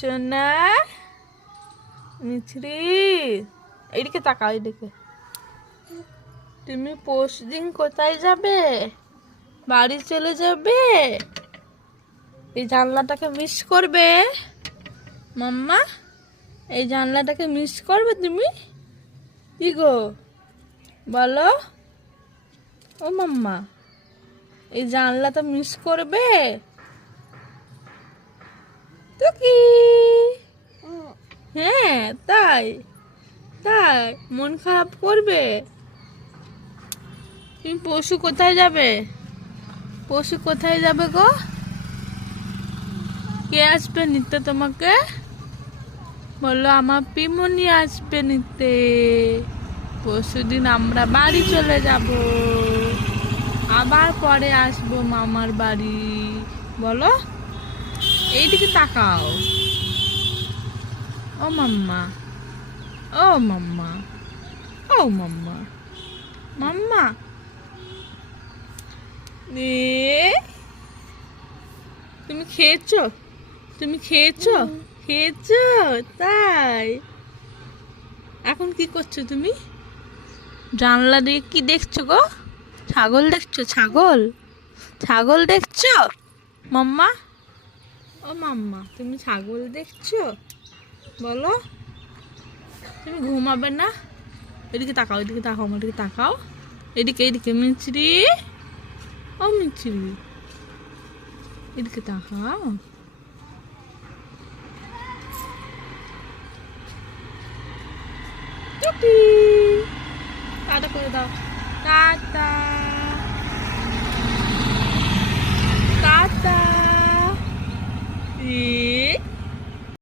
সোনা মিছরি এইদিকে তাকাও, এইদিকে। তুমি পরশুদিন কোথায় যাবে? বাড়ি চলে যাবে? এই জানলাটাকে মিস করবে মাম্মা? এই জানলাটাকে মিস করবে তুমি? কি গো বলো? ও মাম্মা, এই জানলাটা মিস করবে তো কি? হ্যাঁ, তাই তাই মন খারাপ করবে? তুমি পশু কোথায় যাবে? পশু কোথায় যাবে গো? কে আসবে নিতে তোমাকে? বললো আমার পিমনি আসবে নিতে। পরশুদিন আমরা বাড়ি চলে যাব, আবার পরে আসবো মামার বাড়ি। বলো, এইদিকে তাকাও। ও মাম্মা, ও মাম্মা, ও মাম্মা, মাম্মা তুমি খেয়েছো? তুমি খেয়েছো? খেয়েছো? তাই এখন কি করছো তুমি? জানলা দিয়ে কি দেখছো গো? ছাগল দেখছো? ছাগল, ছাগল দেখছো মাম্মা? ও মাম্মা, তুমি ছাগল দেখছো? বলো, তুমি ঘুমাবে না? এদিকে তাকাও, এদিকে তাকাও, আমার দিকে তাকাও। এদিকে, এদিকে মিছরি, ও মিছরি, এদিকে তাকাও।